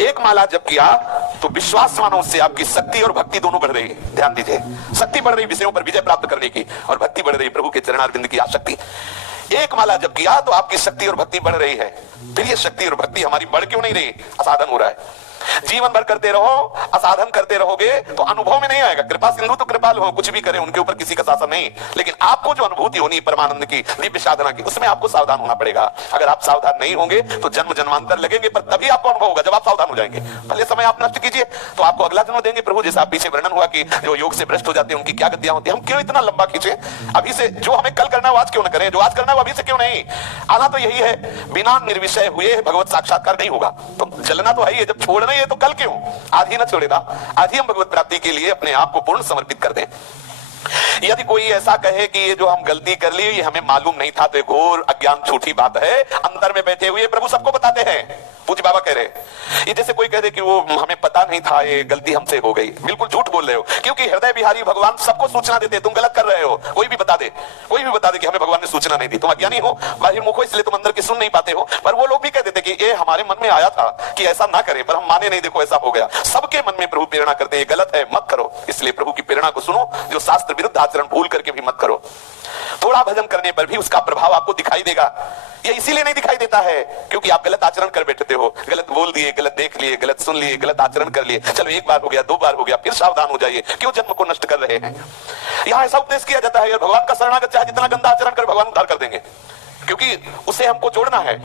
एक माला जप किया तो विश्वास मानो उससे आपकी शक्ति और भक्ति दोनों बढ़ रही है। ध्यान दीजिए, शक्ति बढ़ रही विषयों पर विजय प्राप्त करने की, और भक्ति बढ़ रही प्रभु के चरणारविंद की आसक्ति। एक माला जप किया तो आपकी शक्ति और भक्ति बढ़ रही है। फिर ये शक्ति और भक्ति हमारी बढ़ क्यों नहीं रही? असाधन हो रहा है। जीवन भर करते रहो, असाधन करते रहोगे तो अनुभव में नहीं आएगा। कृपा सिंधु तो कृपालु हो, कुछ भी करें उनके ऊपर किसी का शासन नहीं, लेकिन आपको जो अनुभूति होनी परमानंद की, दिव्य साधना की, उसमें आपको सावधान होना पड़ेगा। अगर आप सावधान नहीं होंगे तो जन्म जन्मांतर लगेंगे, पर तभी आपको अनुभव होगा जब आप सावधान हो जाएंगे। पहले समय आप नष्ट कीजिए तो आपको अगला जन्म देंगे प्रभु। जैसा पीछे वर्णन हुआ कि जो योग से भ्रष्ट हो जाते हैं उनकी क्या गतियां होती है। हम क्यों इतना लंबा खींचे? अभी से जो हमें कल करना है आज क्यों न करें? जो आज करना है अभी से क्यों नहीं? आना तो यही है, बिना निर्विषय हुए भगवत साक्षात्कार नहीं होगा। तो चलना तो है ही है, जब छोड़ना ही है तो कल क्यों? आज ही न छोड़ेगा, आज ही हम भगवत प्राप्ति के लिए अपने आप को पूर्ण समर्पित कर दें। यदि कोई ऐसा कहे कि ये जो हम गलती कर ली ये हमें मालूम नहीं था, तो घोर अज्ञान झूठी बात है। अंदर में बैठे हुए प्रभु सबको बताते हैं। पूज्य बाबा कह रहे ये जैसे कोई कह दे कि वो हमें पता नहीं था, ये गलती हमसे हो गई। बिल्कुल झूठ बोल रहे हो, क्योंकि हृदय बिहारी भगवान सबको सूचना देते, तुम गलत कर रहे हो। कोई भी बता दे, कोई भी बता दे कि हमें भगवान ने सूचना नहीं दी। तुम अज्ञानी हो, बाहर मुख हो, इसलिए तुम अंदर की सुन नहीं पाते हो। पर वो लोग भी कह देते कि ये हमारे मन में आया था कि ऐसा ना करें, पर हम माने नहीं, देखो ऐसा हो गया। सबके मन में प्रभु प्रेरणा करते हैं, ये गलत है मत करो। इसलिए प्रभु की प्रेरणा को सुनो, जो शास्त्र विरुद्ध आचरण भूल करके भी मत करो। थोड़ा भजन करने पर भी उसका प्रभाव आपको दिखाई देगा। ये इसीलिए नहीं दिखाई देता है क्योंकि आप गलत आचरण कर बैठते हो, गलत बोल दिए, गलत देख लिए, गलत सुन लिए, गलत आचरण कर लिए। चलो एक बार हो गया, दो बार हो गया, फिर सावधान हो जाइए। क्यों जन्म को नष्ट कर रहे हैं? यहाँ ऐसा उपदेश किया जाता है, भगवान का शरणागत चाहे जितना गंदा आचरण कर, भगवान उद्धार कर देंगे, क्योंकि उसे हमको जोड़ना है।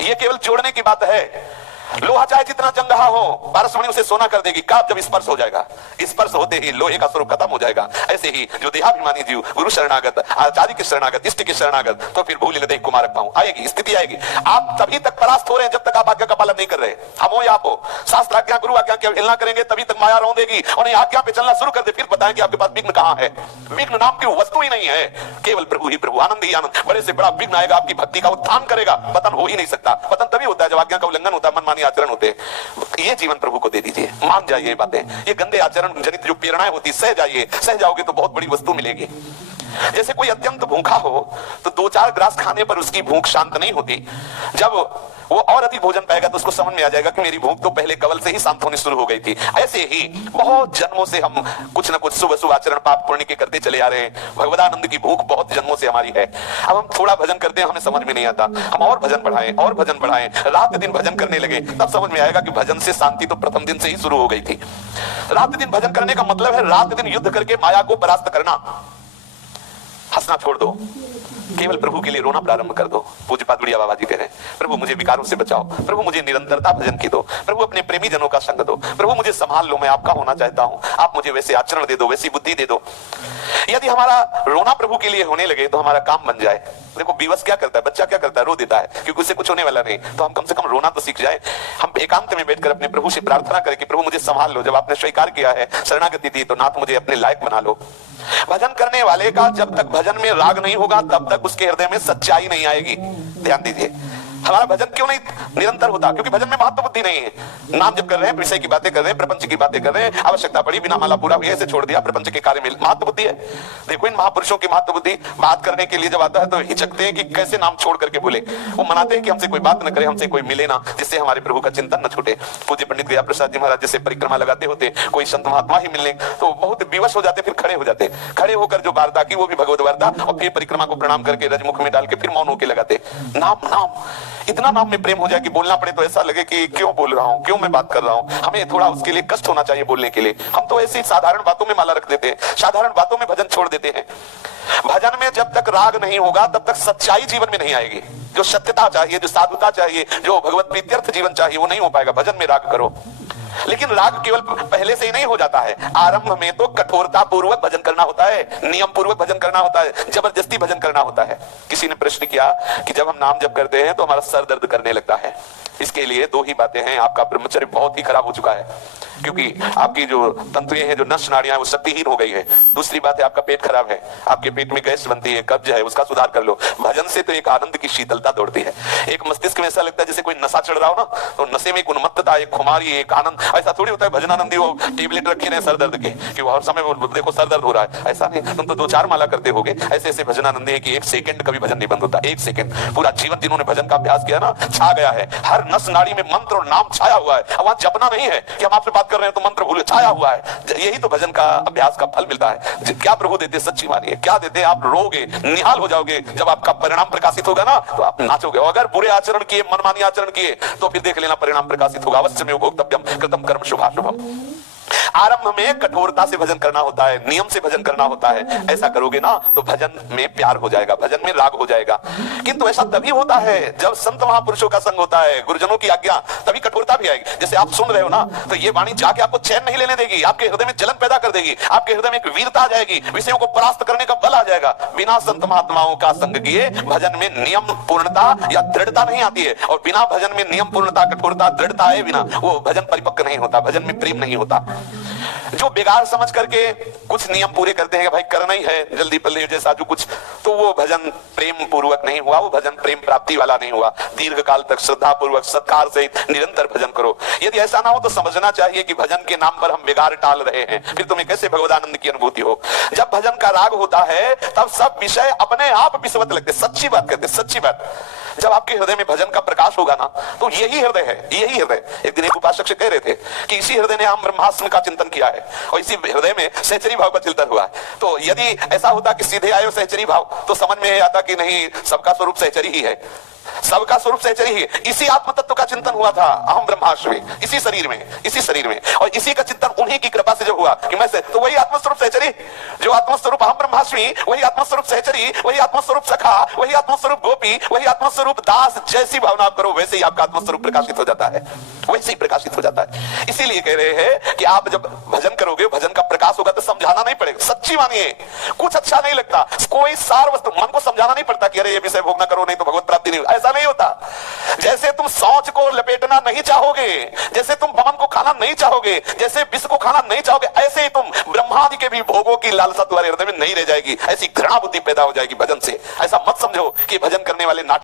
ये केवल जोड़ने की बात है। लोहा चाहे जितना जंगहा हो, पारसमणि उसे सोना कर देगी। काप जब स्पर्श हो जाएगा, स्पर्श होते ही लोहे का स्वरूप खत्म हो जाएगा। ऐसे ही जो देहाभिमानी जीव गुरु शरणागत, आचार्य के शरणागत, इष्ट के शरणागत, तो फिर भूल हृदय कुमारक पाऊं आएगी, स्थिति आएगी। आप तभी तक परास्त हो रहे हैं जब तक आप आज्ञा का पालन नहीं कर रहे। हम हो या आप हो, शास्त्र आज्ञा गुरु आज्ञा की अवहेलना करेंगे तभी तक माया रौंदेगी। उन्हें आज्ञा पे चलना शुरू कर दे, फिर बताएं कि आपके पास विघ्न कहां है। विघ्न नाम की वस्तु ही नहीं है, केवल प्रभु ही प्रभु, आनंद ही आनंद। बड़े से बड़ा विघ्न आएगा, आपकी भक्ति का उत्थान करेगा। पतन हो ही नहीं सकता। पतन तभी होता है जब आज्ञा का उल्लंघन होता है, मनमानी आचरण होते हैं। ये जीवन प्रभु को दे दीजिए, मान जाइए ये बातें। ये गंदे आचरण जनित जो प्रेरणाएं होती, सह जाइए। सह जाओगे तो बहुत बड़ी वस्तु मिलेगी। जैसे कोई अत्यंत भूखा हो तो 2-4 ग्रास खाने पर उसकी भूख शांत नहीं होती। जब वो और अधिक भोजन पाएगा तो उसको समझ में आ जाएगा कि मेरी भूख तो पहले कवल से ही शांत होनी शुरू हो गई थी। ऐसे ही बहुत जन्मों से हम कुछ न कुछ शुभ शुभ आचरण पाप पुण्य के करते चले आ रहे हैं। भगवदानंद की भूख बहुत जन्मों से हमारी है। अब हम थोड़ा भजन करते हैं, हमें समझ में नहीं आता, हम और भजन बढ़ाएं और भजन बढ़ाएं, रात दिन भजन करने लगे, तब समझ में आएगा कि भजन से शांति तो प्रथम दिन से ही शुरू हो गई थी। रात दिन भजन करने का मतलब है रात दिन युद्ध करके माया को परास्त करना। हंसना छोड़ दो, केवल प्रभु के लिए रोना प्रारंभ कर दो। पूज्यपाद बुढ़िया बाबा जी कह रहे हैं, प्रभु मुझे विकारों से बचाओ, प्रभु मुझे निरंतरता भजन की दो, प्रभु अपने प्रेमी जनों का संग दो, प्रभु मुझे संभाल लो, मैं आपका होना चाहता हूं, आप मुझे वैसे आचरण दे दो, वैसी बुद्धि दे दो। यदि हमारा रोना प्रभु के लिए होने लगे तो हमारा काम बन जाए। देखो विवश क्या करता है, बच्चा क्या करता है, रो देता है क्योंकि उससे कुछ होने वाला नहीं। तो हम कम से कम रोना तो सीख जाए। हम एकांत में बैठकर अपने प्रभु से प्रार्थना करें कि प्रभु मुझे संभाल लो। जब आपने स्वीकार किया है, शरणागति दी, तो नाथ मुझे अपने लायक बना लो। भजन करने वाले का जब तक भजन में राग नहीं होगा तब तक उसके हृदय में सच्चाई नहीं आएगी। ध्यान दीजिए, हमारा भजन क्यों नहीं निरंतर होता? क्योंकि भजन में महत्व बुद्धि नहीं है। नाम जब कर रहे हैं, विषय की बातें कर रहे हैं, प्रपंच की बातें कर रहे हैं, आवश्यकता पड़ी बिना माला पूरा हुए से छोड़ दिया, प्रपंच के कार्य में महत्व बुद्धि है। देखो इन महापुरुषों की महत्व बुद्धि बात करने के लिए जब आता है तो हिचकते हैं कि कैसे नाम छोड़ करके बोले। वो मनाते हैं कि हमसे कोई बात न करे, हमसे कोई मिले ना, जिससे हमारे प्रभु का चिंतन न छूटे। पूज्य पंडित गया प्रसाद जी महाराज जैसे परिक्रमा लगाते होते, कोई संत महात्मा ही मिलने तो बहुत विवश हो जाते, फिर खड़े हो जाते। खड़े होकर जो वार्ता की वो भी भगवत वार्ता, और फिर परिक्रमा को प्रणाम करके रजमुख में डाल के फिर मौन होके लगाते। नाम नाम, इतना नाम में प्रेम हो जाए कि बोलना पड़े तो ऐसा लगे कि क्यों बोल रहा हूं, क्यों मैं बात कर रहा हूं। हमें थोड़ा उसके लिए कष्ट होना चाहिए बोलने के लिए। हम तो ऐसी साधारण बातों में माला रख देते हैं, साधारण बातों में भजन छोड़ देते हैं। भजन में जब तक राग नहीं होगा तब तक सच्चाई जीवन में नहीं आएगी। जो सत्यता चाहिए, जो साधुता चाहिए, जो भगवत प्रीत्यर्थ जीवन चाहिए, वो नहीं हो पाएगा। भजन में राग करो, लेकिन राग केवल पहले से ही नहीं हो जाता है। आरंभ में तो कठोरता पूर्वक भजन करना होता है, नियम पूर्वक भजन करना होता है, जबरदस्ती भजन करना होता है। किसी ने प्रश्न किया कि जब हम नाम जप करते हैं तो हमारा सर दर्द करने लगता है। इसके लिए दो ही बातें हैं। आपका ब्रह्मचर्य बहुत ही खराब हो चुका है। क्योंकि आपकी जो तंत्रियां हैं, जो नस नाड़ियां हैं, वो शक्तिहीन हो गई है। दूसरी बात है, आपका पेट खराब है, आपके पेट में गैस बनती है, कब्ज है, उसका सुधार कर लो। भजन से तो एक आनंद की शीतलता दौड़ती है, एक मस्तिष्क में ऐसा लगता है जैसे कोई नशा चढ़ रहा हो ना, तो नशे में एक उन्मत्तता, एक खुमारी, एक आनंद। ऐसा थोड़ी होता है भजनानंदी वो टेबलेट रखे रहे सर दर्द के कि वो हर समय देखो सर दर्द हो रहा है, ऐसा नहीं। तुम तो 2-4 माला करते होगे। ऐसे ऐसे भजनानंदी है कि एक सेकंड कभी भजन नहीं बंद होता, एक सेकंड। पूरा जीवन जिन्होंने भजन का अभ्यास किया ना, छा गया है, हर नस नाड़ी में मंत्र और नाम छाया हुआ है। अब वहां जपना नहीं है कि हम आपसे बात कर रहे हैं तो मंत्र भूले, छाया हुआ है। यही तो भजन का अभ्यास का फल मिलता है। क्या प्रभु देते, सच्ची मानिए, क्या देते, आप रोगे, निहाल हो जाओगे। जब आपका परिणाम प्रकाशित होगा ना तो आप नाचोगे। अगर बुरे आचरण किए, मनमानी आचरण किए, तो फिर देख लेना परिणाम प्रकाशित होगा। अवश्य में भोक्तव्यम कृतम कर्म शुभाशुभम। आरंभ में कठोरता से भजन करना होता है, नियम से भजन करना होता है। ऐसा करोगे ना तो भजन में प्यार हो जाएगा, भजन में राग हो जाएगा। किंतु ऐसा तभी होता है जब संत महापुरुषों का संग होता है, गुरुजनों की आज्ञा, तभी कठोरता भी आएगी। जैसे आप सुन रहे हो ना, तो ये वाणी जाके आपको चैन नहीं लेने देगी, आपके हृदय में जलन पैदा कर देगी, आपके हृदय में एक वीरता आ जाएगी, विषयों को परास्त करने का बल आ जाएगा। बिना संत महात्माओं का संग किए भजन में नियम पूर्णता या दृढ़ता नहीं आती है। और बिना भजन में नियम पूर्णता, कठोरता, दृढ़ता आए बिना वो भजन परिपक्व नहीं होता, भजन में प्रेम नहीं होता। जो बेगार समझ करके कुछ नियम पूरे करते हैं कि भाई करना ही है, जल्दी पल्ले जैसा जो कुछ, तो वो भजन प्रेम पूर्वक नहीं हुआ, वो भजन प्रेम प्राप्ति वाला नहीं हुआ। दीर्घ काल तक श्रद्धा पूर्वक सत्कार से निरंतर भजन करो। यदि ऐसा ना हो तो समझना चाहिए कि भजन के नाम पर हम बेगार टाल रहे हैं, फिर तुम्हें कैसे भगवदानंद की अनुभूति हो। जब भजन का राग होता है तब सब विषय अपने आप विषवत लगते। सच्ची बात कहते, सच्ची बात। जब आपके हृदय में भजन का प्रकाश होगा ना, तो यही हृदय है, यही हृदय। एक दिन एक उपासक से कह रहे थे कि इसी हृदय ने हम ब्रह्मास्त्र का चिंतन किया है और इसी हृदय में सहचरी भाव का चिंतन हुआ है। तो यदि ऐसा होता कि सीधे आयो सहचरी भाव, तो समझ में आता कि नहीं, सबका स्वरूप सहचरी ही है, सबका स्वरूप सहचरी ही। इसी आत्म तत्व का चिंतन हुआ था अहम ब्रह्मास्मि, इसी शरीर में, इसी शरीर में। और इसी का चिंतन उन्हीं की कृपा से जो हुआ कि मैं से, तो वही आत्मस्वरूप सहचरी, जो आत्मस्वरूप अहम ब्रह्मास्मि, वही आत्मस्वरूप सहचरी, वही आत्मस्वरूप सखा, वही आत्मस्वरूप गोपी, वही आत्मस्वरूप दास। जैसी भावना करो वैसे ही आपका आत्मस्वरूप प्रकाशित हो जाता है, वैसे ही प्रकाशित हो जाता है। इसीलिए कह रहे हैं कि आप जब भजन करोगे, भजन का प्रकाश होगा, तो समझाना नहीं पड़ेगा। सच्ची मानिए, कुछ अच्छा नहीं लगता, कोई सार वस्तु, मन को समझाना नहीं पड़ता कि अरे ये विषय भोग ना करो नहीं तो भगवत प्राप्ति नहीं। ऐसा नहीं होता। जैसे तुम शौच को लपेटना नहीं चाहोगे, जैसे तुम वमन को खाना नहीं चाहोगे, जैसे विष को खाना नहीं चाहोगे, ऐसे ही तुम ब्रह्मादि के भी भोगों की लालसा तुम्हारे हृदय में नहीं रह जाएगी। ऐसी घृणा बुद्धि पैदा हो जाएगी भजन से। ऐसा मत समझो कि भजन करने वाले नाटक